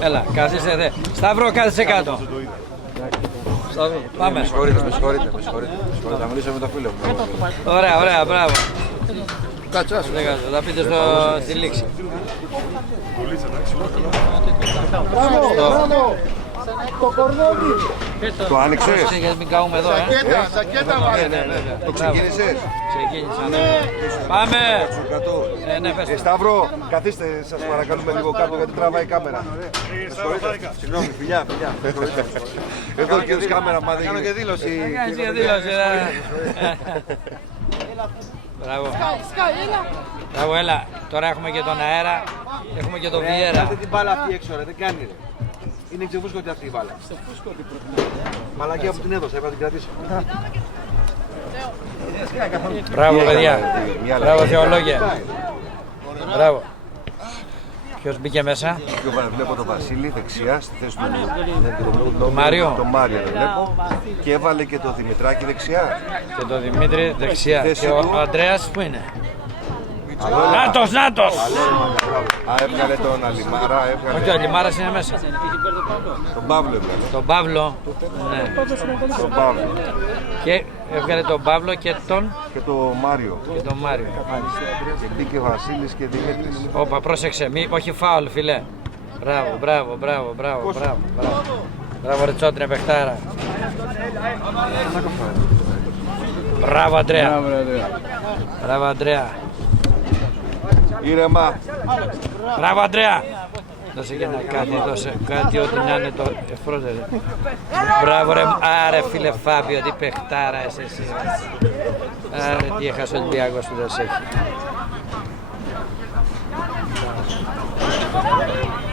Έλα, κάθισε δε. Σταύρο, κάθισε κάτω. Πάμε. Με συγχωρείτε. Θα μιλήσω με το φίλο μου. Ωραία, μπράβο. Κάτσε, άσε. Θα πείτε στη λήξη. Το κορνόδι. Το άνοιξες? Γιατί μην καούμε εδώ, Σακέτα βάλε. Το ξεκίνησες? Ξεκίνησα, ναι. Πάμε! Ναι, πες το. Σταύρο, καθίστε σας παρακαλούμε λίγο κάτω γιατί τραβάει η κάμερα. Συγγνώμη, φιλιά. Εδώ ο κύριος κάμερα μα δεν κάνω και δήλωση. Κάνεις και δήλωση, Μπράβο. Μπράβο, έλα. Τώρα έχουμε και τον αέρα, έχουμε και τον Βιέρα. Κάντε την μπάλα αυτή έξω ρε, δεν κάνει ρε. Είναι ξεφούσκωτη αυτή η μπάλα. Μαλακία που την έδωσα, έπρεπε να την κρατήσω. Μπράβο παιδιά. Μπράβο Θεολόγια. Μπράβο. Ποιος μπήκε μέσα? Βλέπω τον Βασίλη δεξιά στη θέση του Μάριο. Τον Μάριο δεν βλέπω. Και έβαλε και τον Δημητράκη δεξιά. Και τον Δημήτρη δεξιά. Και ο Ανδρέας που είναι? Νάτος! Έβγαλε τον Αλιμάρα. Όχι, ο Αλιμάρας είναι μέσα. Τον Παύλο έβγαλε. Τον Παύλο. Ναι. Τον Παύλο. Και έβγαλε τον Παύλο και τον Μάριο. Μάριο. Και μπήκε Βασίλης και Δημήτρης. Όπα, πρόσεξε, όχι φάουλ φιλέ. Μπράβο. Μπράβο ρε Τσότρε παιχτάρα. Μπράβο Αντρέα. Ήρεμα. Μπράβο Αντρέα. Δώσε και κάτι ό,τι να είναι το εφρόντερ. Μπράβο ρε, άρε φίλε Φάμπιο, τι παιχτάρα εσύ. Άρε τι έχασε ο Ολυμπιακός που δεν σε έχει.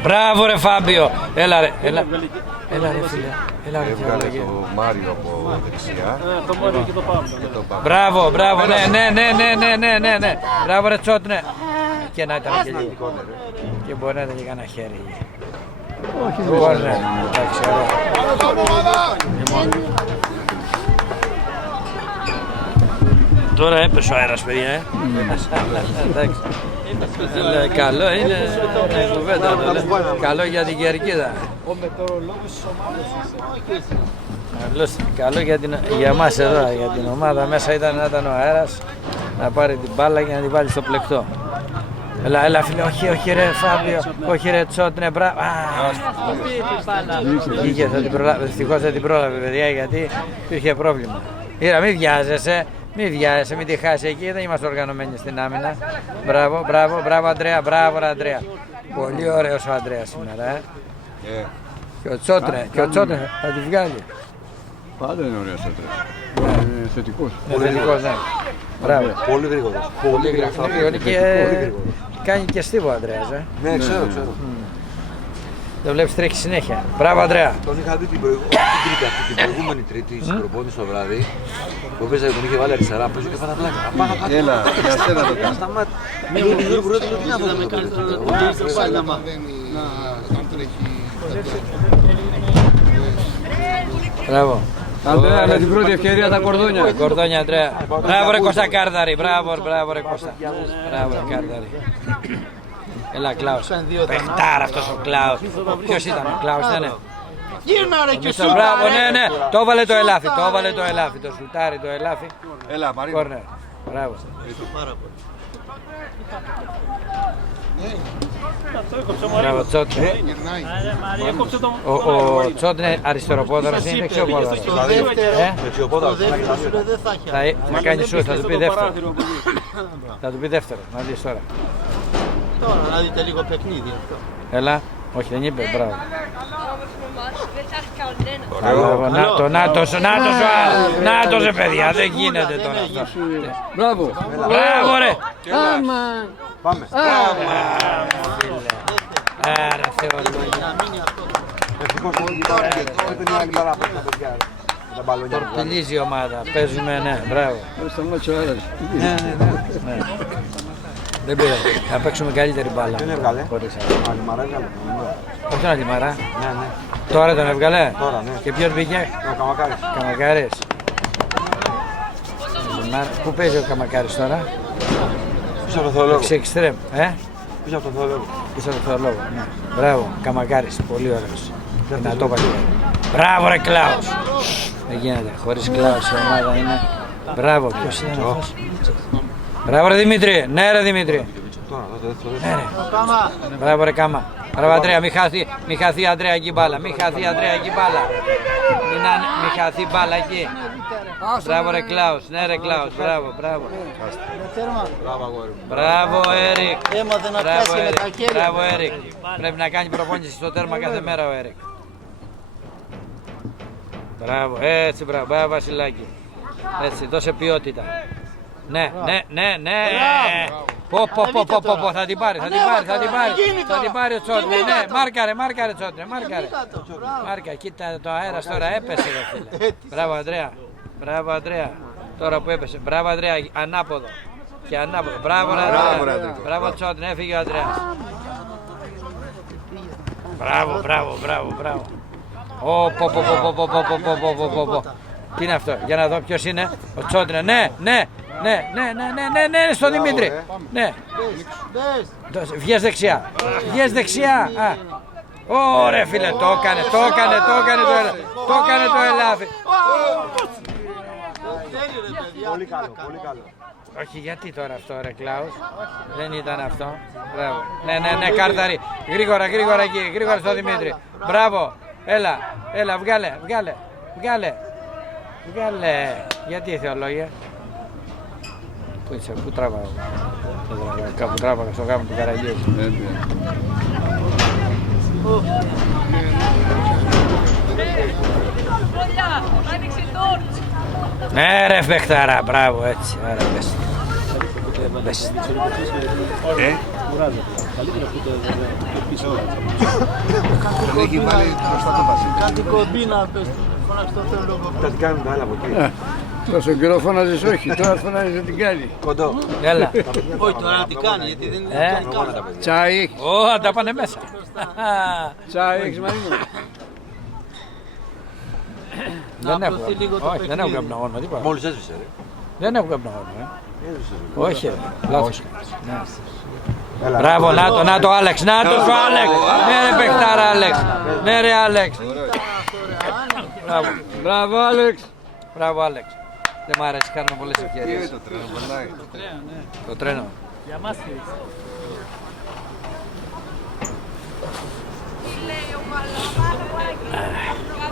Μπράβο ρε Φάμπιο. Έλα ρε φίλε. Έβγαλε τον Μάριο από δεξιά. Το Μάριο και το Παύλο. Μπράβο, ναι. Μπράβο ρε Τσότνε. Και να ήταν και λίγο. Και μπορεί να ήταν και κανένα χέρι. Όχι, κόρνερ. Εντάξει, τώρα έπεσε ο αέρας, παιδιά. Εντάξει. Καλό είναι κουβέντα. Καλό για την Κερκίδα. Ο μετεωρολόγος της ομάδας είσαι. Καλό για εμάς εδώ, για την ομάδα. Μέσα να ήταν ο αέρας να πάρει την μπάλα και να την βάλει στο πλεκτό. Έλα φίλε, όχι ρε Φάμπιο, όχι ρε Τσότνε, μπράβο. Δυστυχώς δεν την πρόλαβε παιδιά γιατί υπήρχε πρόβλημα. Ήρα, μην βιάζεσαι, μην τη χάσει εκεί, δεν είμαστε οργανωμένοι στην άμυνα. Μπράβο Αντρέα, Αντρέα. Πολύ ωραίος ο Αντρέας σήμερα. Και ο Τσότνε θα τη βγάλει. Πάντα είναι ωραίος ο Αντρέας. Είναι θετικός. Ναι. Μπράβο. Πολύ γρήγορος. Πολύ γρήγορος. Και κάνει και στίβο ο Ανδρέας. Ναι, ξέρω. Το βλέπεις τρέχει συνέχεια. Μπράβο Ανδρέα. Τον είχα δει την προηγούμενη Τρίτη στην προπόνηση το βράδυ. Που τον είχε βάλει αριστερά πίσω και φάτα πλάκα. Έλα, για σένα το κάνω. Σταμάτη. Τι είναι αυτό το πράγμα. Μπράβο. Αντρέα, με την πρώτη ευκαιρία τα κορδόνια. Κορδόνια Ανδρέα. Μπράβο ρε Κώστα Κάρδαρη. Μπράβο ρε Κώστα. Μπράβο ρε Κάρδαρη. Έλα Κλάους. Παιχτάρα αυτός ο Κλάους. Ποιος ήταν ο Κλάους, δεν είναι? Γύρνα ρε και σου. Μπράβο, ναι. Το έβαλε το ελάφι. Το σουτάρι το ελάφι. Έλα, Μαρίνο. Κόρνερ. Μπράβο. Μπράβο Τσότνε. Ο Τσότνε αριστεροπόδαρος είναι δεξιοπόδαρος. Θα κάνει σου, θα του πει δεύτερο. Να δεις τώρα. Τώρα να δείτε λίγο παιχνίδι αυτό. Έλα, όχι δεν είπε, μπράβο. Νάτος ρε παιδιά, δεν γίνεται τώρα αυτό. Μπράβο. Μπράβο ρε. Πάμε. Άρα Θεολόγια. Ευτυχώς όλοι δεν είναι άλλη μπάλα από τα παιδιά. Τα μπαλόνια. Τορπιλίζει η ομάδα, παίζουμε, ναι, μπράβο. Σταμάτησε ο αέρας. Ναι. Δεν πειράζει, θα παίξουμε καλύτερη μπάλα. Δεν έβγαλε. Αλιμαρά έβγαλε. Όχι τον Αλιμαρά. Ναι. Τώρα τον έβγαλε. Τώρα, ναι. Και ποιον μπήκε? Ο Καμακάρης. Καμακάρης. Πού παίζει ο Καμακάρης τώρα? Πίσω από το Θεολόγο. Εξτρέμ, Πίσω από το Θεολόγο. Πίσω από το Θεολόγο. Ναι. Μπράβο, Καμακάρης, πολύ ωραίος. Δυνατό παλιό. Μπράβο ρε Κλάους. Δεν γίνεται, χωρίς Κλάους η ομάδα είναι. Μπράβο, ποιος είναι αυτός. Μπράβο ρε Δημήτρη, ναι ρε Δημήτρη. Ναι, ρε. Μπράβο ρε Κάμα. Μπράβο Αντρέα, μη χαθεί Αντρέα εκεί μπάλα. Μη χαθεί Αντρέα εκεί μπάλα. Μη χαθεί μπάλα εκεί. Μπράβο ρε Κλάους, ναι ρε Κλάους, μπράβο, μπράβο. Μπράβο Έρικ. Έμαθε να πιάσει με τα χέρια. Μπράβο Έρικ. Πρέπει να κάνει προπόνηση στο τέρμα κάθε μέρα ο Έρικ. Μπράβο, έτσι μπράβο, μπράβο Βασιλάκη. Έτσι, δώσε ποιότητα. Ναι, ναι, ναι, ναι. Πω, θα την πάρει, θα την πάρει ο Τσότρε. Ναι, μάρκαρε Τσότρε, μάρκαρε. Μάρκα, κοίτα το αέρας τώρα έπεσε ρε φίλε. Μπράβο Αντρέα, τώρα που έπεσε. Μπράβο Αντρέα, ανάποδο. Και ανάποδο. Μπράβο Αντρέα. Μπράβο Τσότρε, έφυγε ο Αντρέας. Μπράβο. Πω. Τι είναι αυτό, για να δω ποιος είναι. Ο Τσότρε, ναι, στο Δημήτρη. Ναι. Βγες δεξιά. Ωραία φίλε, το έκανε το ελάφι. Πολύ καλό. Όχι, γιατί τώρα αυτό ρε Κλάους. Δεν ήταν αυτό. Μπράβο. Ναι, κάρταρι. Γρήγορα εκεί, γρήγορα στο Δημήτρη. Μπράβο. Έλα, βγάλε. Γιατί η Θεολόγια. Πού τράβαγα. Κάπου τράβαγα στο γάμο του Καραγιώζη. Ναι ρε παιχτάρα, μπράβο έτσι. Άρα μπες. Δεν έχει βάλει μπροστά το Βασίλη. Κάτι κομπίνα πες, φωνάξει το Θεολόγο. Θα την κάνουν τα άλλα από εκεί. Τόσο καιρό φωνάζεις όχι, τώρα φωνάζεις να την κάνει. Κοντό. Έλα. Όχι τώρα να την κάνει, γιατί δεν είναι καν. Τσάι έχεις. Θα τα πάνε μέσα. Τσάι έχεις Μαρίνο. Δεν έχω. απλωθεί λίγο το Όχι, δεν έχω παιχνίδι. καπνογόνο, τίποτα. Μόλις έσβησε ρε. Δεν έχω καπνογόνο, Όχι, λάθος. Έλα. Μπράβο, να το Άλεξ, Ναι ρε παιχτάρα Άλεξ. Ναι ρε Άλεξ. Μπράβο Άλεξ. Δεν μ' αρέσει, κάνουμε πολλές ευκαιρίες. Το τρένο περνάει. Το τρένο.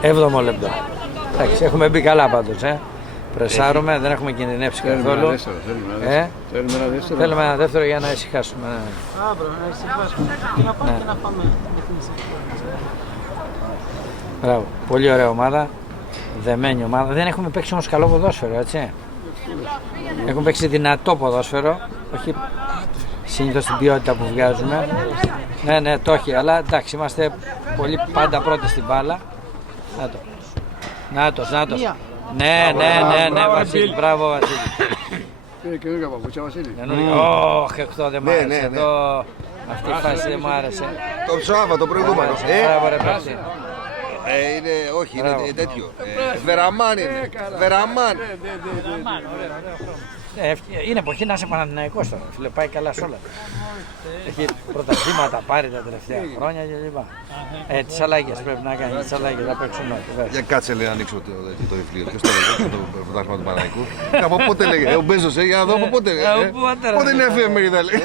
Έβδομο λεπτό. Εντάξει, έχουμε μπει καλά πάντως. Πρεσάρουμε, δεν έχουμε κινδυνεύσει καθόλου. Θέλουμε ένα δεύτερο για να ησυχάσουμε. Άμπρο, να ησυχάσουμε. Και να πάμε και να πάμε. Μπράβο, πολύ ωραία ομάδα. Δεμένη ομάδα. Δεν έχουμε παίξει όμως καλό ποδόσφαιρο, έτσι. Έχουμε παίξει δυνατό ποδόσφαιρο. Όχι συνήθως την ποιότητα που βγάζουμε. Ναι, το έχει, αλλά εντάξει, είμαστε πολύ πάντα πρώτοι στην μπάλα. Νάτος. Ναι, Βασίλη, μπράβο Βασίλη. Είναι καινούργια παπούτσια Βασίλη. Όχι, αυτό δεν μ' άρεσε. Αυτή η φάση δεν μου άρεσε. Το Σάββα το προηγούμενο. Μπράβο ρε Βασίλη. Είναι, όχι, είναι τέτοιο. Βεραμάν είναι. Βεραμάν. Είναι εποχή να είσαι Παναθηναϊκός τώρα. Φίλε, πάει καλά σε όλα. Έχει πρωταθλήματα πάρει τα τελευταία χρόνια κλπ. Τις αλλαγές πρέπει να κάνει. Τις αλλαγές να παίξουν όλοι. Για κάτσε λέει να ανοίξω το βιβλίο. Ποιος το λέγε, το πρωτάθλημα του Παναθηναϊκού. Από πότε λέγε, ο Μπέζος, για να δω από πότε. Πότε είναι εφημερίδα λέει.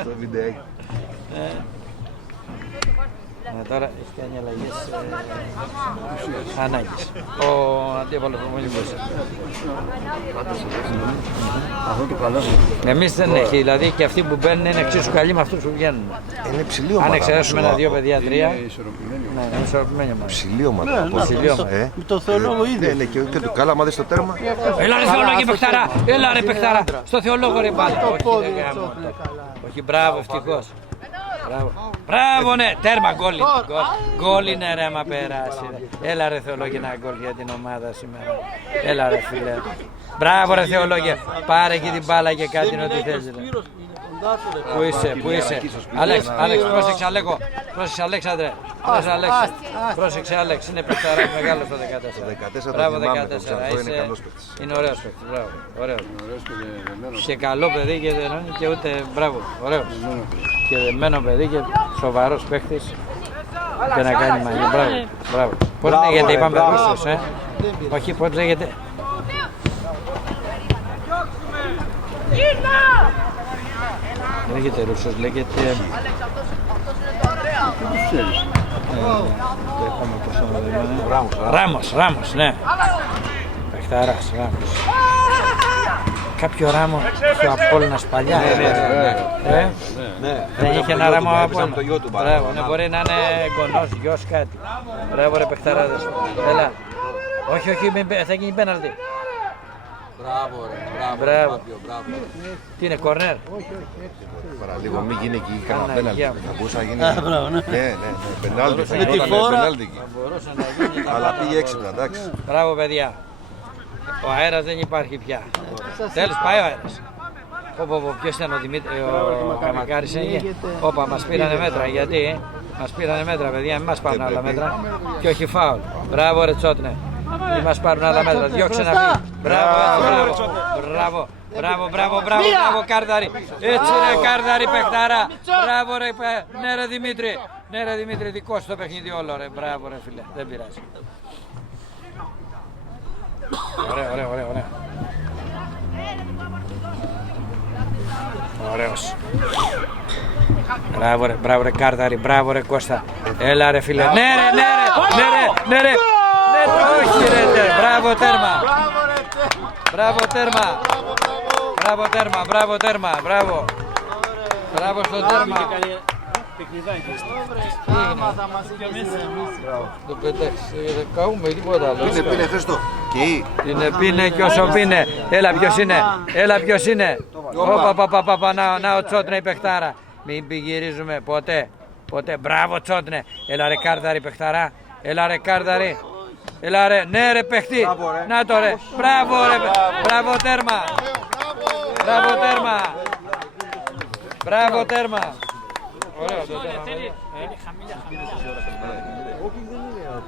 Στο βιντεάκι. Τώρα έχει κάνει αλλαγές ανάγκες. Ο αντίπαλος προπονητής. Αυτό το καλό. Εμείς δεν έχει, δηλαδή και αυτοί που μπαίνουν είναι εξίσου καλοί με αυτούς που βγαίνουν. Είναι ψηλή ομάδα. Αν εξαιρέσουμε ένα-δύο παιδιά, τρία. Είναι ισορροπημένη. Ναι, είναι ισορροπημένη ομάδα. Ψηλή ομάδα. Με το Θεολόγο ήδη. Ναι, και το καλά, άμα δεις το τέρμα. Έλα ρε Θεολόγο παιχταρά, έλα ρε παιχταρά. Στο Θεολόγο ρε πάλι. Όχι, δεν κάνω. Όχι, μπράβο, ευτυχώς. Μπράβο, ναι, τέρμα, γκολ είναι. Γκολ είναι ρε, άμα περάσει. Έλα ρε Θεολόγη, ένα γκολ για την ομάδα σήμερα. Έλα ρε φίλε. Μπράβο ρε Θεολόγη, πάρε εκεί την μπάλα και κάτι ό,τι θέλεις. Πού είσαι. Αλέξ, πρόσεξε Αλέκο. Πρόσεξε Αλέξανδρε. Πρόσεξε Αλέξ, είναι παιχταράκι μεγάλο στο 14. 14 Μπράβο το θυμάμαι, 14. το ξέρω, είναι καλός παίκτης. Είναι ωραίος παίκτης, μπράβο. Ωραίος. Ωραίος και δεμένος. Και καλό παιδί και δεν είναι και ούτε μπράβο. Ωραίος. Και δεμένο παιδί και σοβαρός παίκτης. Και να κάνει μαγεία. Μπράβο. Μπράβο. Πώς λέγεται, είπαμε Ρούσος, Όχι, πώς λέγεται. Δεν λέγεται Ρούσος, λέγεται. Ράμος, ναι. Παιχταράς, Ράμος. Κάποιο Ράμο, πιο Απόλλωνας παλιά. Δεν είχε ένα Ράμο από Μπράβο, ναι, μπορεί να είναι γονός, γιος, κάτι. Μπράβο ρε παιχταράδες. Έλα. Όχι, θα γίνει πέναλτι. Μπράβο. Τι είναι, κορνέρ. Παραλίγο, μην γίνει εκεί κανένα πέναλτι. Θα μπορούσε να γίνει. Ναι, πενάλτι. Θα τη γινόταν φόρα. πενάλτι εκεί. Αλλά πήγε έξυπνα, εντάξει. Μπράβο παιδιά. Ο αέρας δεν υπάρχει πια. Τέλος, πάει ο αέρας. Ποιος ήταν ο Καμακάρης έγινε. Όπα, μας πήρανε μέτρα. Γιατί, μας πήρανε μέτρα παιδιά, μην μας πάρουν άλλα μέτρα. Και όχι φάουλ. Μπράβο ρε Τσότνε. Μην μας πάρουν άλλα μέτρα. Διώξε να φύγει. Μπράβο Κάρδαρη. Έτσι ρε Κάρδαρη παιχτάρα. Μπράβο ρε. Ναι ρε Δημήτρη, δικό σου το παιχνίδι όλο ρε. Μπράβο ρε φίλε, δεν πειράζει. Ωραία. Ωραίος. Μπράβο ρε Κάρδαρη, μπράβο ρε Κώστα. Έλα ρε φίλε. Ναι ρε. Όχι ρε. Μπράβο τέρμα. Μπράβο στο τέρμα. Το πετάξει, καούμε τίποτα άλλο. Πίνε Χριστό. Είναι πίνε και όσο πίνε. Έλα ποιος είναι. Όπα, να ο Τσότνε η παιχτάρα. Μην πηγυρίζουμε ποτέ. Μπράβο Τσότνε. Έλα ρε Κάρδαρη παιχτάρα. Έλα ρε, ναι ρε παιχτή. Να το ρε. Μπράβο τέρμα. Ωραίο το τέρμα.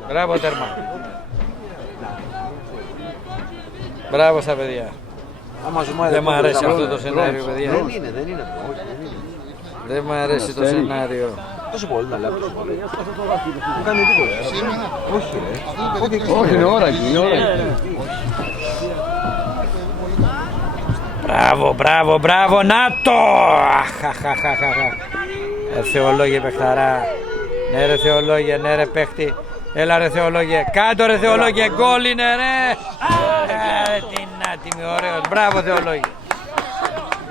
Μπράβο τέρμα. Μπράβο στα παιδιά. Δεν μ' αρέσει αυτό το σενάριο παιδιά. Δεν είναι. Δεν μ' αρέσει το σενάριο. Τόσο πολύ να λέει. Όχι, είναι ώρα εκεί. Μπράβο, να το! Θεολόγε παιχταρά. Ναι ρε Θεολόγε, ναι ρε παίχτη. Έλα ρε Θεολόγε, κάτω ρε Θεολόγε, γκολ είναι ρε! Τι άτιμη, ωραίος, μπράβο Θεολόγε.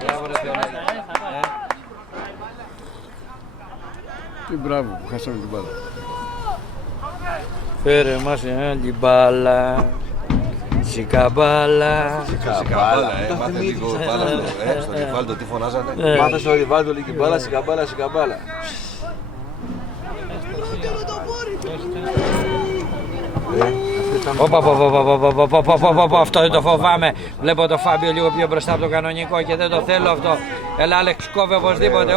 Μπράβο ρε Θεολόγε. Τι μπράβο που χάσαμε την μπάλα. Φέρε μας άλλη μπάλα. Σικαμπάλα. Μάθε λίγο μπάλα στο Ριβάλντο, τι φωνάζανε. Μάθε στο Ριβάλντο λίγη μπάλα, σικαμπάλα. Αυτό δεν το φοβάμαι. Βλέπω το Φάμπιο λίγο πιο μπροστά από το κανονικό και δεν το θέλω αυτό. Έλα Άλεξ, κόβε οπωσδήποτε.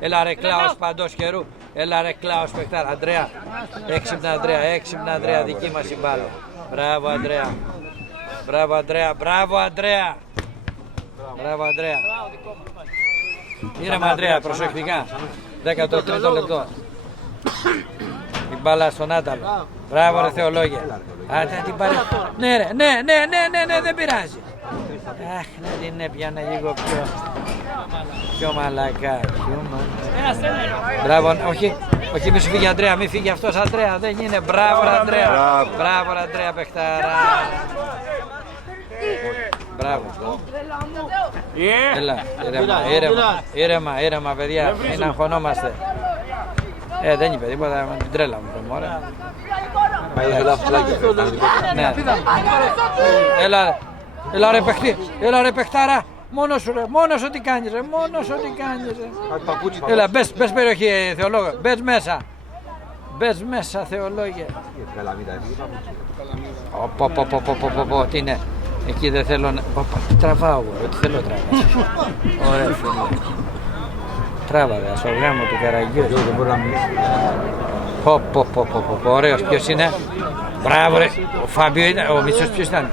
Έλα ρε Κλάος παντός καιρού. Έλα ρε Κλάος παιχτάρα. Αντρέα, έξυπνα Αντρέα, δική μας η μπάλα. Μπράβο Αντρέα. Ήρεμα Αντρέα, προσεκτικά. 13ο λεπτό. Η μπάλα στον Άταλο. Μπράβο ρε Θεολόγε. Άντε την πάρε. Ναι, δεν πειράζει. Αχ, να την έπιανα λίγο πιο μαλακά. Μπράβο, όχι μη σου φύγει Αντρέα, μη φύγει αυτός Αντρέα, δεν είναι. Μπράβο Αντρέα παιχτάρα. Μπράβο. Έλα, ήρεμα παιδιά, μην αγχωνόμαστε. Δεν είπε τίποτα, με την τρέλα μου το μωρέ. Έλα ρε παιχτάρα, μόνος σου τι κάνεις ρε. Έλα, μπες περιοχή Θεολόγο, μπες μέσα Θεολόγε. Τι είναι, εκεί δεν θέλω να... Τραβάω εγώ, ό,τι θέλω τραβάω. Ωραία φίλε. τράβαγα στο γράμμα του Καραγιώτη. Πω, ωραίος. Ποιος είναι? Μπράβο ρε. Ο Φάμπιο ήταν, ο Μίτσος ποιος ήταν?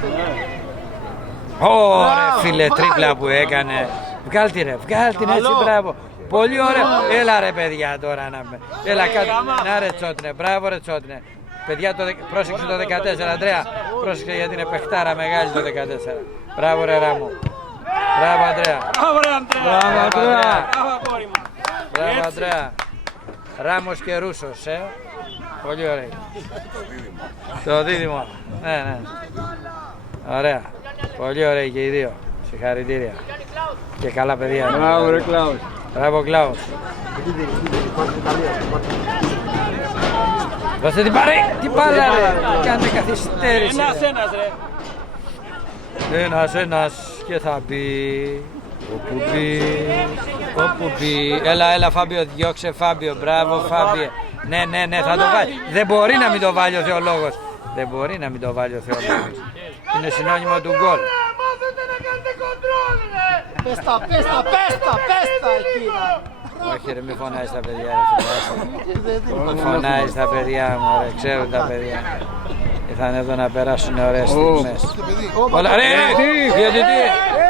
Ωραία φίλε, τρίπλα που έκανε. Βγάλ' την έτσι, μπράβο. Πολύ ωραίο. Έλα ρε παιδιά τώρα να με. Έλα κάτω. Να ρε Τσότνε, μπράβο ρε Τσότνε. Παιδιά, πρόσεξε το 14, Αντρέα. Πρόσεξε γιατί είναι παιχτάρα μεγάλη το 14. Μπράβο ρε Ράμο. Μπράβο Αντρέα. Μπράβο Αντρέα. Ράμος και Ρούσος, Πολύ ωραία. Το δίδυμο. Ναι. Ωραία. Πολύ ωραία και οι δύο. Συγχαρητήρια. Και καλά παιδιά. Μπράβο ρε Κλάους. Μπράβο Κλάους. Δώστε την πάρε. Τι μπάλα ρε. Κάντε καθυστέρηση. Ένας και θα μπει. Όπου μπει. Έλα Φάμπιο, διώξε Φάμπιο. Μπράβο Φάμπιο. Ναι, θα το βάλει. Δεν μπορεί να μην το βάλει ο Θεολόγος. Είναι συνώνυμο του γκολ. Πες τα εκείνα. Όχι ρε, μη φωνάζεις τα παιδιά ρε. Μη φωνάζεις τα παιδιά μου ρε, ξέρουν τα παιδιά. Ήρθαν εδώ να περάσουν ωραίες στιγμές. Όλα ρε,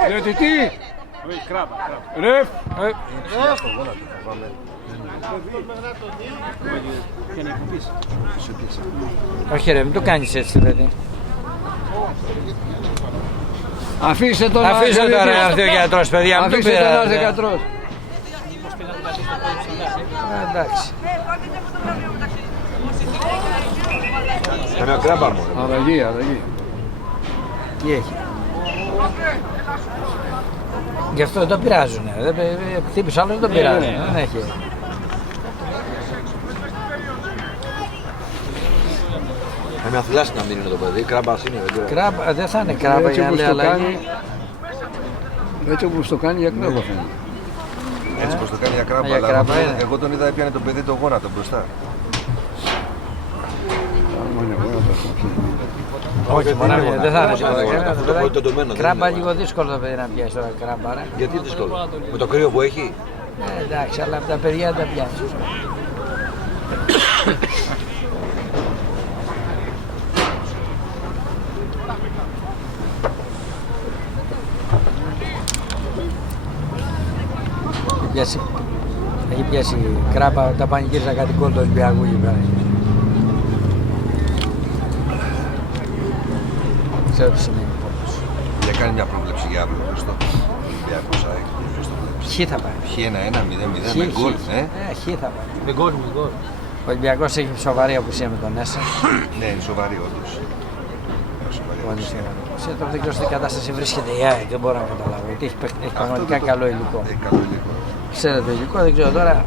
διαιτητή. Ρεφ. Όχι ρε, μην το κάνεις έτσι παιδί. Αφήστε τον τώρα να έρθει ο γιατρός παιδιά, μην το πειράζει. Εντάξει. Καμιά κράμπα μου. Αλλαγή. Τι έχει? Γι' αυτό δεν το πειράζουνε. Χτύπησε άλλο δεν το πειράζουνε. Δεν έχει. Καμιά θυλάση να μην είναι το παιδί. Κράμπας είναι. Κράμπα, δεν θα είναι κράμπα για άλλη αλλαγή. Έτσι όπως το κάνει για κράμπα φαίνεται. Έτσι πως το κάνει για κράμπα, αλλά εγώ τον είδα έπιανε το παιδί το γόνατο μπροστά. Όχι, δεν θα είναι τίποτα. Κράμπα λίγο δύσκολο το παιδί να πιάσει τώρα κράμπα. Γιατί δύσκολο? Με το κρύο που έχει. Εντάξει, αλλά τα παιδιά δεν τα πιάνουν. Έχει πιάσει κράπα, τα πανηγύριζα κάτι κόλ του Ολυμπιακού εκεί πέρα. Ξέρω τι σημαίνει πόντος. Για κάνει μια πρόβλεψη για αύριο Χριστό. Ολυμπιακό ΣΑΕΚ. Χ θα πάει. Χ1-1, 0-0 με γκολ. Χ θα πάει. Με γκολ. Ο Ολυμπιακός έχει σοβαρή απουσία με τον Έσα. Ναι, είναι σοβαρή όντως. Σε τώρα δεν ξέρω στην κατάσταση βρίσκεται η ΑΕΚ, δεν μπορώ να καταλάβω. Γιατί έχει πραγματικά καλό υλικό. Ξέρετε το υλικό, δεν ξέρω τώρα.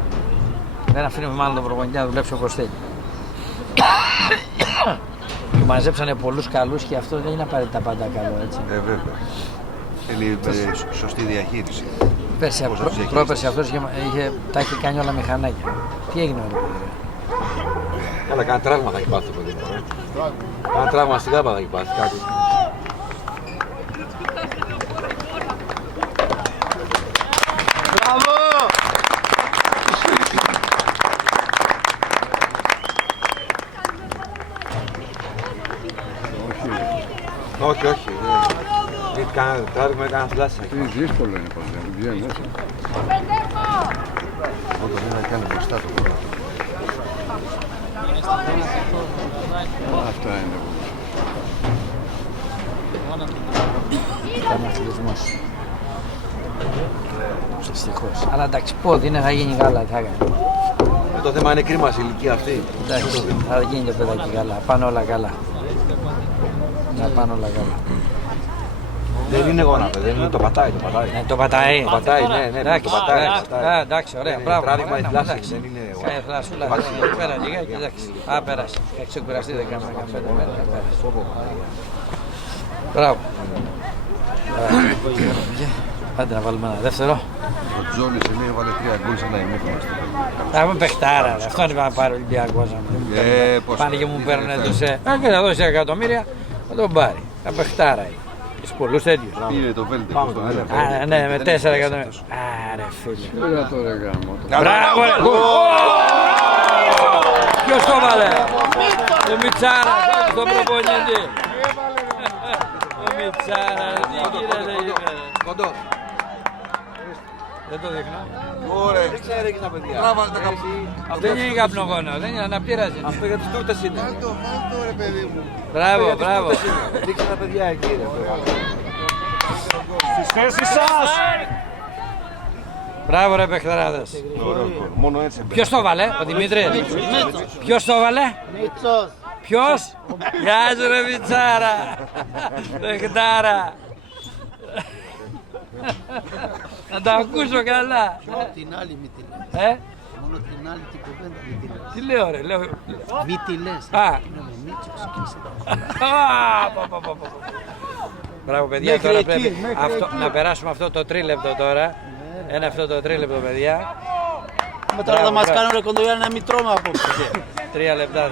Δεν αφήνουμε μάλλον τον προπονητή να δουλέψει όπως θέλει. Του μαζέψανε πολλούς καλούς και αυτό δεν είναι απαραίτητα πάντα καλό, έτσι. Βέβαια. Θέλει σωστή διαχείριση. Πρόπερση αυτός τα έχει κάνει όλα μηχανάκια. Τι έγινε όλο αυτό? Καλά, κάνα τραύμα θα έχει πάθει το παιδί. Κάνα τραύμα στην κάπα θα έχει πάθει κάτι. Μπράβο! Όχι. Γιατί κάνα τραύμα, κάνα φλάσσα. Είναι δύσκολο είναι πάντα, δεν βγαίνει μέσα. Εγώ τον είδα κάνει μπροστά το γόνατο. Αυτά είναι. Ήταν αθλητισμός. Δυστυχώς. Αλλά εντάξει, πόδι είναι, θα γίνει καλά, θα κάνει. Το θέμα είναι κρίμα σε ηλικία αυτή. Εντάξει, θα γίνει το παιδάκι καλά, πάνε όλα καλά. Να πάνε όλα καλά. Δεν είναι γόνατο, δεν είναι, το πατάει. Το πατάει. Το πατάει, ναι, Εντάξει, το πατάει. εντάξει, ωραία, Είναι μπράβο. τράβηγμα η φλάση, Εντάξει. δεν είναι Κάνε φλασούλα, πέρα λιγάκι, εντάξει. Α, πέρασε. Έχει ξεκουραστεί, δεν κάνουμε καφέ, πέρασε. Μπράβο. Άντε να βάλουμε ένα δεύτερο. Ο Τζόνις λέει έβαλε 3 γκολ σε ένα ημίχρονο. Θα πούμε παιχτάρα, αυτό είναι να πάρει ο Ολυμπιακός. Πάνε και μου παίρνουν τους. Και θα δώσει εκατομμύρια, θα τον πάρει. Θα παιχτάρα. Είσαι πολλούς τέτοιους. Είναι το Βέλτε. Πάμε τον έλεγχο. Α, ναι, με 4 εκατομμύρια. Άρε φίλε. Έλα τώρα γάμο. Μπράβο ρε. Ποιος το βάλε? Ο Μιτσάρας, τον προπονητή. Ο Μιτσάρας, τι γίνεται. Κοντό. Δεν το δείχνω. Ωραία. Δεν ξέρει έχεις τα παιδιά. Τράβα τα καπ... Δεν είναι καπνογόνο, δεν είναι αναπτήρας είναι. Αυτό για τις τούρτες είναι. Βάλτο ρε παιδί μου. Μπράβο, μπράβο. Δείξε τα παιδιά εκεί ρε. Στις θέσεις σας! Μπράβο ρε παιχταράδες. Ωραίο σκορ. Μόνο έτσι. Ποιος το βάλε, ο Δημήτρης? Ποιος το βάλε? Μίτσος! Ποιος? Γεια σου ρε Μιτσάρα. Παιχτάρα. Να το ακούσω καλά. Την άλλη μη τη λες. Ε, Μόνο την άλλη την κουβέντα μη τη λες. τι λέω ρε, λέω. Μη τη λες. Α. Είναι ο Μίτσος και είσαι. Μπράβο παιδιά, Μέχρι τώρα εκεί, πρέπει μέχρι εκεί. να περάσουμε αυτό το τρίλεπτο τώρα. Ένα αυτό το τρίλεπτο παιδιά. Μετά θα Μπράβο, μας μπράβο. κάνουν ρεκοντογιά να μην τρώμε απόψε. 3 λεπτά.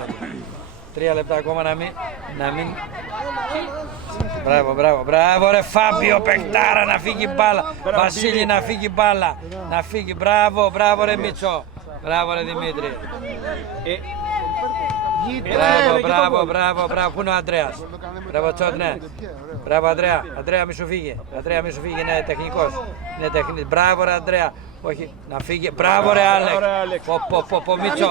3 λεπτά ακόμα να μην. Μπράβο, μπράβο, μπράβο ρε Φάμπιο παιχτάρα να φύγει μπάλα. Βασίλη να φύγει μπάλα. Να φύγει, μπράβο, μπράβο ρε Μίτσο. Μπράβο ρε Δημήτρη. Μπράβο, μπράβο, μπράβο, μπράβο. Πού είναι ο Αντρέας? Μπράβο Τσότνε. Μπράβο Αντρέα. Αντρέα μη σου φύγει. Αντρέα μη σου φύγει, είναι τεχνικός. Είναι τεχνικός. Μπράβο ρε Αντρέα. Όχι, να φύγει. Μπράβο ρε Άλεξ. Πω Μίτσο.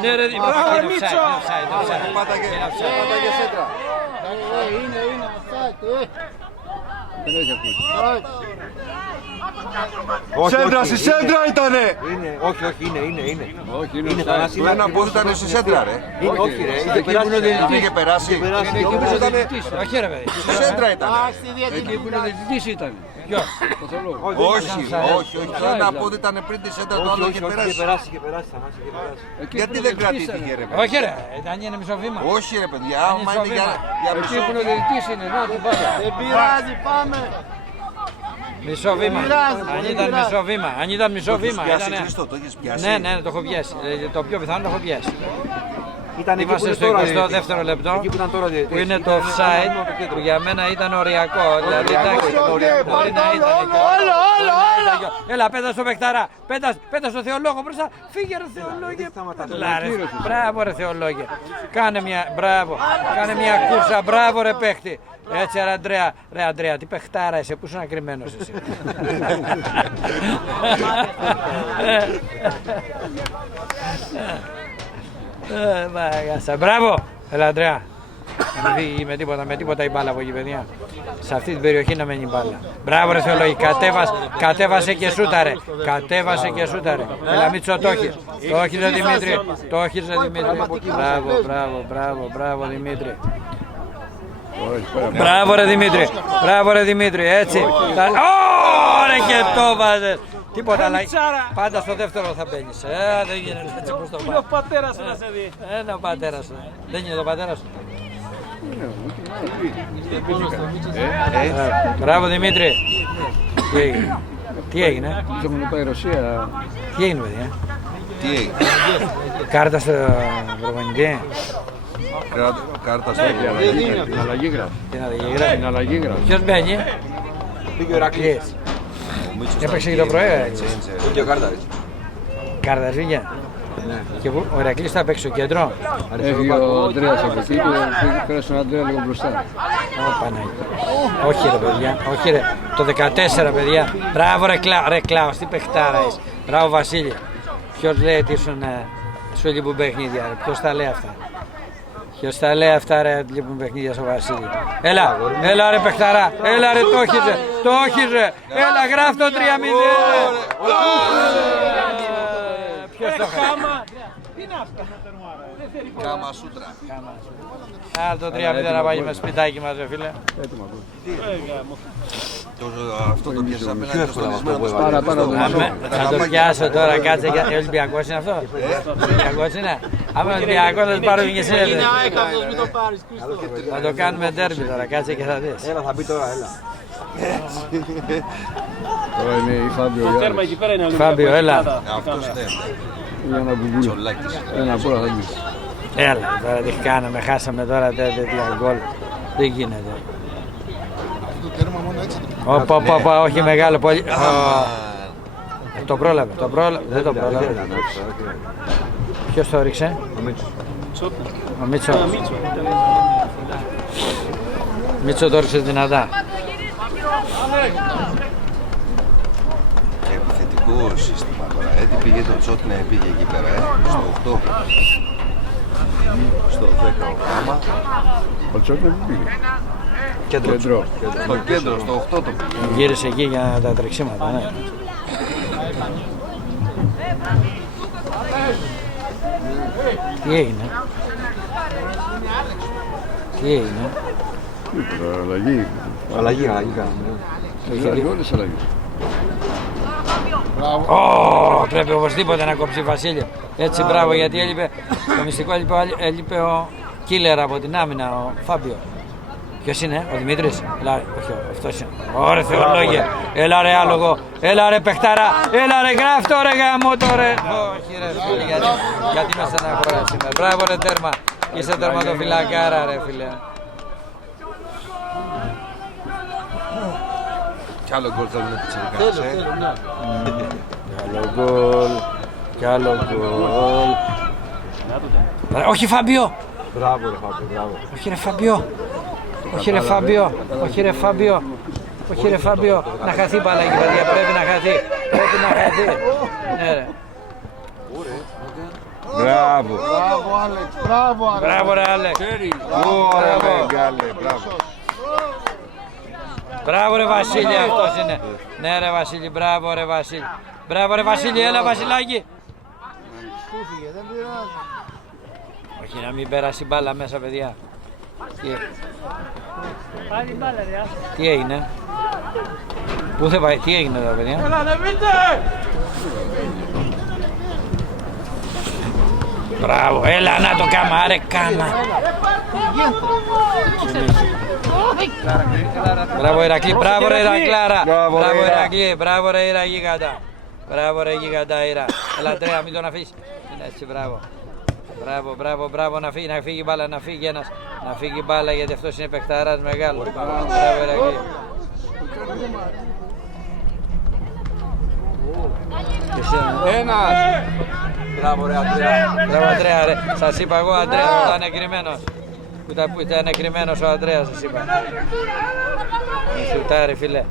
Ναι ρε Δημήτρη. Είναι offside. Πάταγε σέντρα. Είναι offside. Δεν έχει ακούσει. Σέντρα στη σέντρα ήτανε. Είναι, όχι, είναι. Όχι, είναι Είναι offside. Θανάση. Το ένα πόδι ήταν στη σέντρα ρε. Είναι, όχι ρε. Είχε Εκεί που είναι ο περάσει. Είχε περάσει. Εκεί που Ήταν διαιτητής. Όχι ρε παιδί. στη σέντρα ήταν. Εκεί που είναι ο διαιτητής ήταν. Ποιος? Το θέλω. Όχι. Το ένα πόδι ήταν πριν τη σέντρα, το άλλο είχε Είχε περάσει. περάσει, Θανάση, είχε περάσει. Εκεί Γιατί που δεν είναι ο διαιτητής κρατήθηκε ήταν. ρε παιδί. Όχι ρε. Ήταν είναι μισό βήμα. Όχι ρε παιδιά, άμα είναι για Εκεί μισό. που είναι ο διαιτητής είναι. Να την πάσα. Δεν πειράζει, πάμε. Μισό βήμα. Αν ήταν μισό βήμα. Αν ήταν μισό βήμα. Πιάσει ήτανε- Χρήστο, το έχεις πιάσει. Ναι, το έχω πιάσει. Το πιο πιθανό το έχω πιάσει. Ήταν εκεί που Είμαστε είναι στο τώρα. 22ο λεπτό Εκεί που ήταν τώρα. που είναι το offside που για μένα ήταν οριακό. Δηλαδή εντάξει, μπορεί να ήταν. Έλα, πέτα στο παιχταρά. Πέτα στο Θεολόγο μπροστά. Φύγε ρε Θεολόγε. Λάρε. Μπράβο ρε Θεολόγε. Κάνε μια κούρσα. Μπράβο ρε παίχτη. Έτσι ρε Αντρέα. Ρε Αντρέα, τι παιχτάρα είσαι, πού ήσουν κρυμμένος εσύ. Μπράβο! Έλα Αντρέα. Να μην φύγει με τίποτα η μπάλα από εκεί παιδιά. Σε αυτή την περιοχή να μένει η μπάλα. Μπράβο ρε Θεολόγη, κατέβασε και σούταρε. Έλα Μίτσο, το έχεις. Το έχεις ρε Δημήτρη. Μπράβο Δημήτρη. Μπράβο ρε Δημήτρη, έτσι. Ωραία και το βάζες. Τίποτα, αλλά πάντα στο δεύτερο θα μπαίνεις. Δεν γίνεται έτσι όπως το πάει. Ο πατέρας να σε δει. Ένα πατέρα σου. Δεν είναι το πατέρα σου. Μπράβο Δημήτρη. Τι έγινε? Ήθελα να πάει η Ρωσία. Τι έγινε παιδιά? Τι έγινε. Κάρτα στο προπονητή. Κάρτα στο Την αλλαγή γράφει. Την αλλαγή γράφει. Την. Ποιος μπαίνει? Πήγε ο Ηρακλής. Έπαιξε και το πρωί. Και ο Κάρταρης. Κάρτα βγήκε. Και ο Ηρακλής θα παίξει στο κέντρο. Έφυγε ο Αντρέας από εκεί και πέρασε τον Αντρέα λίγο μπροστά. Όχι ρε παιδιά, όχι ρε. Το 14 παιδιά. Μπράβο ρε Κλάος, τι παιχτάρα είσαι. Μπράβο Βασίλη. Ποιος λέει ότι ήσουν σου λείπουν παιχνίδια ρε. Ποιος τα λέει αυτά? Ποιος τα λέει αυτά ρε, λείπουν παιχνίδια στο Βασίλη. Έλα ρε παιχταρά. Έλα ρε, το έχεις ρε. Έλα γράφ το 3-0. Ποιος το έχει? Κάμα σούτρα. Άρα το 3-0 να πάει με σπιτάκι μας ρε φίλε. Αυτό το πιάσεις απέναντι στο λυσμένο το Θα το πιάσω τώρα, κάτσε και Ολυμπιακός είναι αυτό. Ολυμπιακός είναι. Άμα είναι Ολυμπιακός θα το πάρω και εσύ. Είναι ΑΕΚ αυτός, μην το πάρεις, Χρήστο. Θα το κάνουμε ντέρμπι τώρα, κάτσε και θα δεις. Έλα, θα μπει τώρα, έλα. Τώρα είναι η Φάμπιο Το τέρμα εκεί πέρα είναι Ολυμπιακός. Φάμπιο, έλα. Αυτός ναι. για ένα μπουμπούλι. Τσολάκης. Ένα πόρα θα γίνει. Έλα, τώρα τι κάναμε, χάσαμε τώρα τέτοια γκολ. Δεν γίνεται. Όπα, όχι μεγάλο, πολύ. Το πρόλαβε, δεν το πρόλαβε. Ποιος το ρίξε? Ο Μίτσο. Μίτσο το ρίξε δυνατά. Και επιθετικό σύστημα τώρα. Έτσι πήγε το Τσότνα, πήγε εκεί πέρα. Στο 8. Στο 10 ο Γάμα. Ο Τσότνα που πήγε. Κέντρο. Στο κέντρο, στο 8 το πήγε. Γύρισε εκεί για τα τρεξίματα, ναι. Τι έγινε? Τι έγινε? Αλλαγή. Αλλαγή. Όλες αλλαγές. Πρέπει οπωσδήποτε να κόψει η Βασίλη. Έτσι, μπράβο, γιατί έλειπε το μυστικό, έλειπε ο Κίλερ από την άμυνα, ο Φάμπιο. Ποιος είναι, ο Δημήτρης? Όχι, αυτός είναι. Ωρε Θεολόγια, έλα ρε άλογο, έλα ρε παιχτάρα, έλα ρε γράφτο ρε γαμώτο ρε. Όχι ρε φίλε, γιατί με στεναχωράς σήμερα. Μπράβο ρε τέρμα, είσαι τερματοφυλακάρα ρε φίλε. Κι άλλο γκολ θέλουν να πιτσιρικάς, Κι άλλο γκολ. Όχι Φάμπιο. Μπράβο ρε Φάμπιο, μπράβο. Όχι ρε Φάμπιο. Όχι ρε Φάμπιο. Να χαθεί μπάλα εκεί παιδιά, πρέπει να χαθεί. Ναι ρε. Μπράβο. Μπράβο ρε Άλεξ. Ωραία μεγάλε, μπράβο. Μπράβο ρε Βασίλη, αυτός είναι. Ναι ρε Βασίλη, μπράβο ρε Βασίλη, έλα Βασιλάκη. Όχι να μην πέρασε η μπάλα μέσα παιδιά. Τι έγινε? Πού θα πάει, τι έγινε εδώ παιδιά? Μπράβο, έλα να το κάμα, άρε κάμα. Μπράβο Ηρακλή, μπράβο ρε Ηρακλάρα. Μπράβο ρε Ηρακλή κατά. Μπράβο ρε γιγαντά Ήρα. Έλα τρέα, μην τον αφήσεις. Είναι έτσι, μπράβο. Μπράβο, να φύγει η μπάλα, να φύγει ένας. Να φύγει η μπάλα γιατί αυτός είναι παιχταράς μεγάλος. Μπράβο Ηρακλή. Ένας! Μπράβο ρε Αντρέα. Μπράβο Αντρέα ρε. Σας είπα εγώ Αντρέα που ήταν κρυμμένος. Που ήταν κρυμμένος ο Αντρέας, σας είπα. Μη σουτάρει φίλε.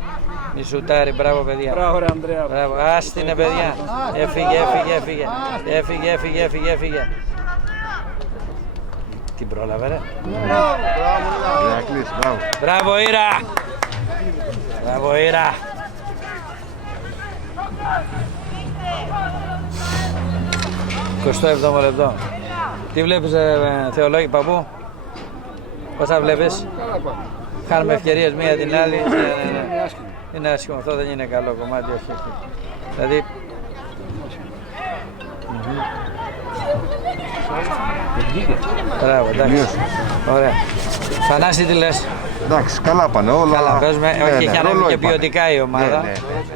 Μη σουτάρει, μπράβο παιδιά. Μπράβο ρε Ανδρέα. Μπράβο, άστινε παιδιά. Έφυγε. Την πρόλαβε ρε. Μπράβο Ήρα. Μπράβο Ήρα. «27ο λεπτό». Τι βλέπεις Θεολόγη παππού? Πώς θα βλέπεις? Χάνουμε ευκαιρίες μία την άλλη. Ναι. Είναι άσχημο, αυτό δεν είναι καλό κομμάτι. Όχι. Δηλαδή... Μπράβο, εντάξει. Ωραία. Θανάση τι λες? Εντάξει, καλά πάνε όλα. Καλά παίζουμε. Όχι, έχει ανέβει και ποιοτικά η ομάδα. Ναι.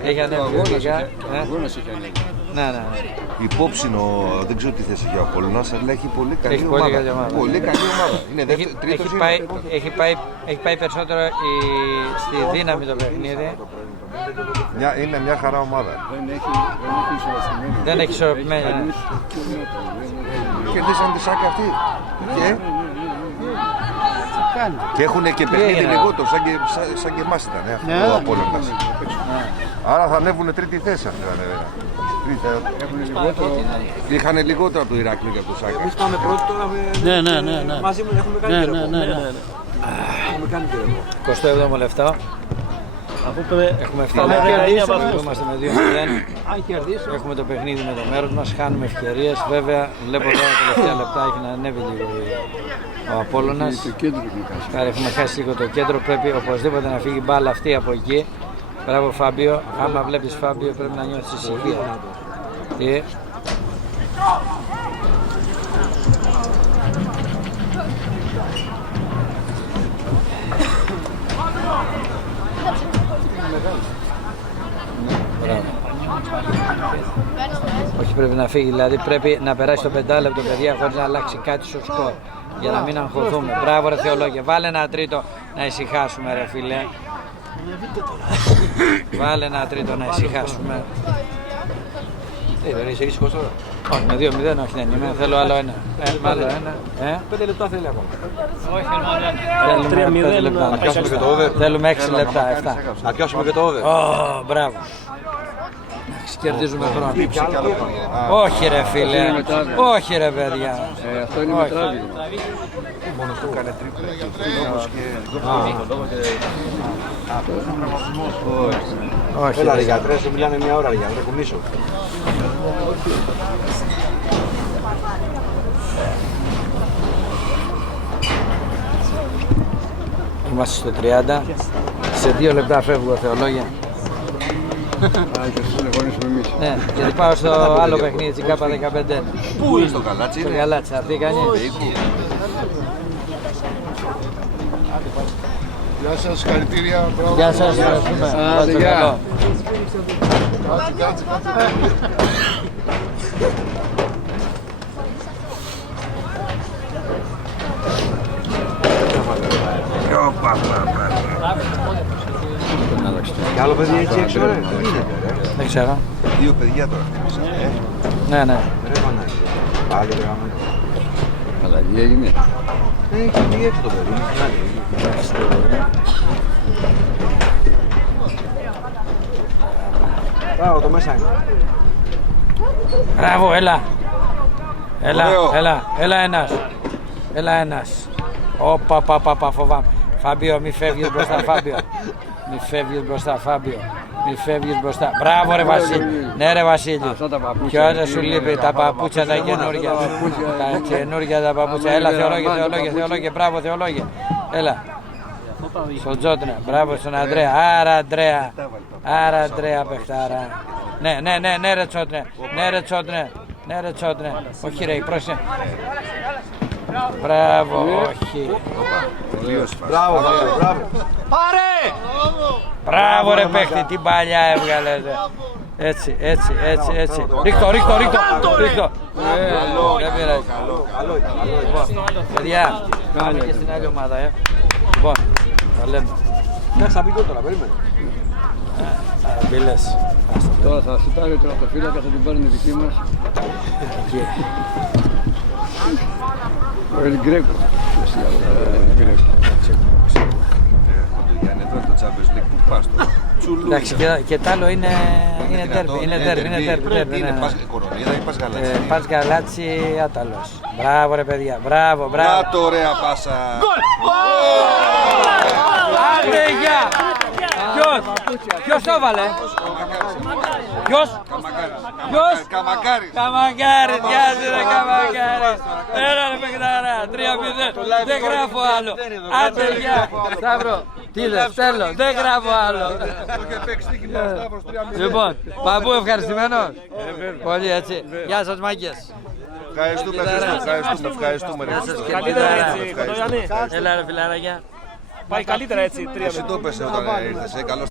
Έχει ανέβει ποιοτικά. Ναι. Υπόψινο, δεν ξέρω τι θέση έχει ο Απόλλωνας, αλλά έχει πολύ καλή Έχει ομάδα. πολύ καλή ομάδα. Πολύ καλή ομάδα. Είναι τρίτος Έχει πάει περισσότερο στη δύναμη το παιχνίδι. Είναι μια χαρά ομάδα. Δεν έχει ισορροπημένη. Κερδίσαν τη ΣΑΚ αυτή. Και έχουν και παιχνίδι λιγότερο, σαν και εμάς ήταν ο Απόλλωνας. Άρα θα ανέβουν τρίτη θέση αυτή. Είχαν λιγότερο από το Ηράκλειο και από το ΣΑΚ. Εμείς πάμε πρώτοι τώρα. Ναι. Μαζί μου έχουμε κάνει ρεκόρ. Έχουμε κάνει και ρεκόρ. 27ο λεπτό. Έχουμε φτάσει. Είμαστε με 2-0. Αν κερδίσουμε. Έχουμε το παιχνίδι με το μέρος μας. Χάνουμε ευκαιρίες. Βέβαια, βλέπω τώρα τα τελευταία λεπτά έχει να ανέβει λίγο ο Απόλλωνας. Άρα έχουμε χάσει λίγο το κέντρο. Πρέπει οπωσδήποτε να φύγει η μπάλα αυτή από εκεί. Μπράβο Φάμπιο. Άμα βλέπεις Φάμπιο πρέπει να νιώθεις ησυχία. Και... Όχι, πρέπει να φύγει, δηλαδή πρέπει να περάσει το 5 λεπτό παιδιά χωρίς να αλλάξει κάτι στο σκορ για να μην αγχωθούμε. Μπράβο ρε Θεολόγια, βάλε ένα τρίτο να ησυχάσουμε ρε φίλε. Βάλε ένα τρίτο να ησυχάσουμε. Δεν είσαι ήσυχος τώρα. Όχι, με 2-0 όχι δεν είμαι, θέλω άλλο ένα. Άλλο ένα. 5 λεπτά θέλει ακόμα. Θέλουμε 5 λεπτά. Να πιάσουμε και το over. Θέλουμε 6 λεπτά, 7. Να πιάσουμε και το over. Ω, μπράβο. Εντάξει, κερδίζουμε χρόνο. Όχι ρε φίλε, όχι ρε παιδιά. Αυτό είναι με τράβηγμα. Μόνος του έκανε τρίπλα και τρίπλος και... Όχι Έλα ρε. ρε γιατρέ, σου μιλάνε μια ώρα για να κουνήσω. Είμαστε στο 30. Σε 2 λεπτά φεύγω, θεολόγια. Και συνεχωνήσουμε εμείς. Ναι, γιατί πάω στο άλλο παιχνίδι, στην ΚΑΠΑ 15. Πού είναι στο καλάτσι, Στο είναι? Γαλάτσι, θα έρθει κανείς. Γεια σας, συγχαρητήρια. μπράβο. Γεια σας, ευχαριστούμε. Άντε, Πάτε γεια. καλό. Κάτσε. Και άλλο παιδί έτσι έξω ρε. Τι γίνεται ρε. Δεν ξέρω. 2 παιδιά τώρα χτυπήσανε. Ναι, ναι. Ρε Πανάγι. Πάλι ρε γάμο. Αλλαγή έγινε. Έχει βγει έξω το παιδί. Μπράβο, το μέσα είναι. Μπράβο, έλα. Ωραίο. Έλα ένας. Έλα ένας. Όπα, φοβάμαι. Φάμπιο, μη φεύγεις μπροστά, Φάμπιο. Μη φεύγεις μπροστά, Φάμπιο. Μη φεύγεις μπροστά. Μπράβο ρε Βασίλη. Ναι ρε Βασίλη. Αυτά τα παπούτσια. Ποιο δεν σου λείπει, τα παπούτσια τα καινούργια. Τα καινούργια τα παπούτσια. Έλα Θεολόγε. Μπράβο Θεολόγε. Έλα. Στον Τζότνε. Μπράβο στον Αντρέα. Άρα Αντρέα παιχτάρα. Ναι ρε Τσότνε. Όχι ρε, πρόσεχε. Μπράβο, όχι. Μπράβο, μπράβο. Μπράβο ρε παίχτη, τι παλιά έβγαλες. Έτσι. Ρίχτω. Δεν πειράζει. Παιδιά, πάμε και στην άλλη ομάδα. Λοιπόν, τα λέμε. Να θα πει τώρα, περίμενε. Μπίλες. Τώρα θα σουτάρει ο τερματοφύλακας, θα την πάρουν οι δικοί μας. Ο Ελ Γκρέκο. Γιάννη, εδώ είναι το Champions League. Πού πας τώρα? Τσουλού. Εντάξει, και τ' άλλο είναι τέρπι. Είναι τέρπι. Είναι πας Κορονίδα ή πας Γαλάτσι? Πας Γαλάτσι, Άταλος. Μπράβο ρε παιδιά, μπράβο. Να το ωραία πάσα. Άντε, γεια! Ποιος το έβαλε? Ποιος? Καμακάρης. Καμακάρης, γεια σου ρε Καμακάρης. Έλα ρε παικτάρα, 3-0. Δεν γράφω άλλο. Άντε, γεια. Σταύρο, τι λες, θέλω, δεν γράφω άλλο. Λοιπόν, παππού ευχαριστημένος. Πολύ έτσι. Γεια σας μάγκες. Ευχαριστούμε. Καλύτερα έτσι, Κοντογιάννη. Έλα ρε φιλαράκια. Πάει καλύτερα έτσι. 3-0. Εσύ το πες όταν ήρθες, καλώς.